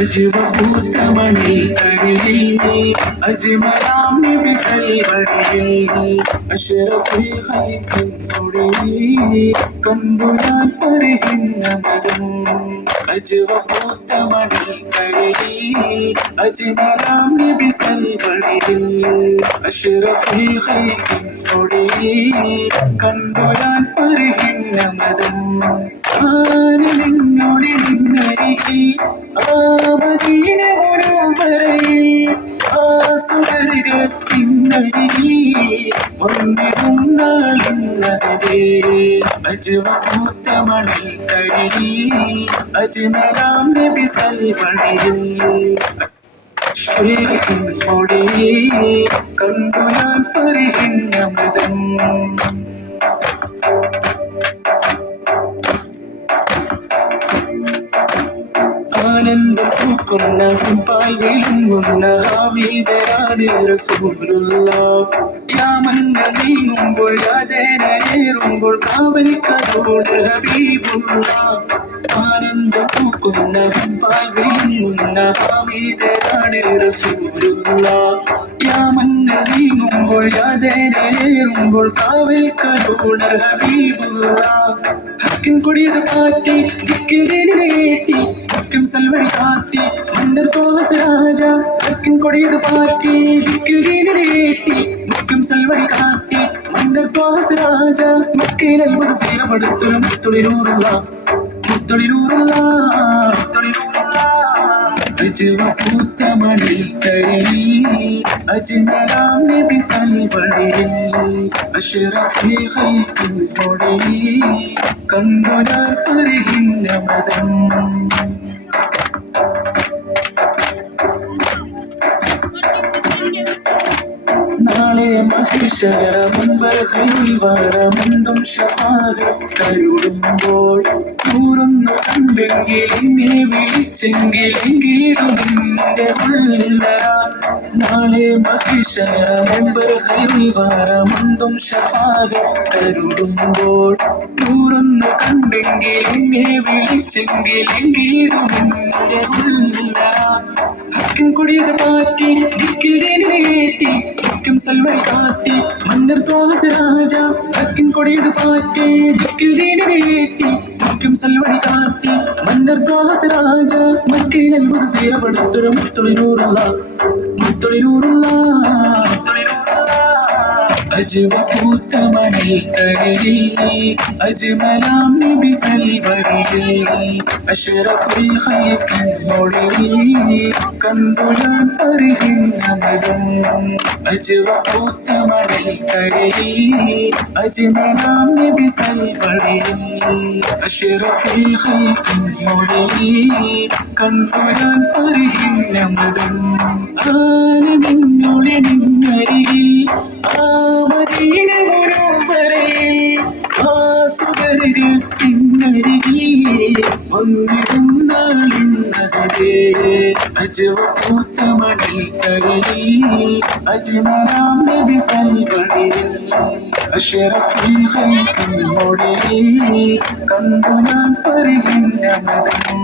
അജുവ പൂത്തമണി കരിയിൽ അജ്മലാം നബി സൽവടിയിൽ അഷ്റഫുൽ ഖൽഖിൻ തൊടിയിൽ കണ്ടു ഞാൻ പരിഹിന്നമതും അജുവ പൂത്തമണി കരിയിൽ അജ്മലാം നബി സൽവടിയിൽ അഷ്റഫുൽ ഖൽഖിൻ തൊടിയിൽ കണ്ടു ഞാൻ പരിഹിന്നമതും ആനലിങ്ങോടി നാളിന്നതേ അജുവ പൂത്തമണി കരിയിൽ അജ്മലാം നബി പൊടിയിൽ കണ്ടു ഞാൻ പരിഹിന്നമൃതം പാൽ വിളുങ്ങുന്ന ഹാമീദരാണ് റസൂലുള്ള. യാമങ്ങൾ നീങ്ങുമ്പോൾ യാതേനേറുമ്പോൾ കാവൽ കരോട് ഹബീബുള്ള. ആനന്ദം പൂക്കുന്ന പാൽ വിളുങ്ങുന്ന ഹാമീദരാണ് റസൂലുള്ള. യാമങ്ങൾ നീങ്ങുമ്പോൾ യാതേനേറുമ്പോൾ കാവൽ കരോട് ഹബീബുള്ള ഹക്കിൻ കൊടിയത് പാറ്റി ദിക്കിലേറ്റി ഹക്കും സൽവഴി കാത്തി മണ്ടർ തോമസ് രാജ ഹക്കിൻ കൊടിയത് പാറ്റി ദിക്കിലേറ്റി മുക്കും സൽവഴി കാത്തി മണ്ടർ തോമസ് രാജ മക്കയിൽ അത്ഭുത സീരപ്പെടുത്തൊരു മുത്തൊളിരൂറുള്ള മുത്തൊളിരൂറുള്ള അജുവ പൂത്തമണി കരിയിൽ അജ്മലാം നബി സൽവഴിയിൽ അഷ്റഫുൽ ഖൽഖിൻ പൊടിയിൽ കണ്ടു ഞാൻ പരിഹിന്നമതം നാളെ മഹിഷരമുമ്പറിൽ വരമുണ്ടും ഷഹാരത്തരുടുമ്പോൾ നൂറൊന്നു കണ്ടെങ്കിൽ എന്നെ വിളിച്ചെങ്കിലെങ്കിലും നിന്റെ ഉള്ളറ നാളെ മഹിഷരമുമ്പറിൽ വരമുണ്ടും ഷഹാരത്തരുടുമ്പോൾ നൂറൊന്നു കണ്ടെങ്കിൽ എന്നെ വിളിച്ചെങ്കിലെങ്കിലും നിന്റെ ഉള്ളറ ഹക്കിൻ കൊടിയത് മാറ്റി ദിക്കിലേറ്റി ഹക്കും സൽവഴി കാട്ടി മന്നർ തോമസ് രാജ ഹക്കിൻ കൊടിയത് മാറ്റി ദിക്കിലേറ്റി മുറ്റും സൽവടി കാട്ടി. മന്നർ തോമസ് രാജ മക്കയിൽ അത്ഭുത സീറപ്പെടുത്തൊരു മുത്തൊളിനൂറുള്ള മുത്തൊളിനൂറുള്ള. അജവ പൂത്തമണി കരിയിൽ അജ്മലാം നബി സൽവഴിയിൽ അഷ്റഫുൽ ഖൽഖിൻ മൊഴിയിൽ കണ്ടു ഞാൻ പരിഹിന്നമതും അജുവ പൂത്തമണി കരിയിൽ അജ്മലാം നബി സൽവഴിയിൽ അഷ്റഫുൽ ഖൽഖിൻ മൊഴിയിൽ കണ്ടു ഞാൻ പരിഹിന്നമതും ആനമിന്നൊളി നിന്നരികിൽ ആമദീന നാളിന്നതേ അജവ പൂത്തമണി കരിയിൽ അജ്മലാം നബി സൽവഴിയിൽ അഷ്റഫുൽ ഖൽഖിൻ മൊഴിയിൽ കണ്ടു ഞാൻ പരിഹിന്നമതം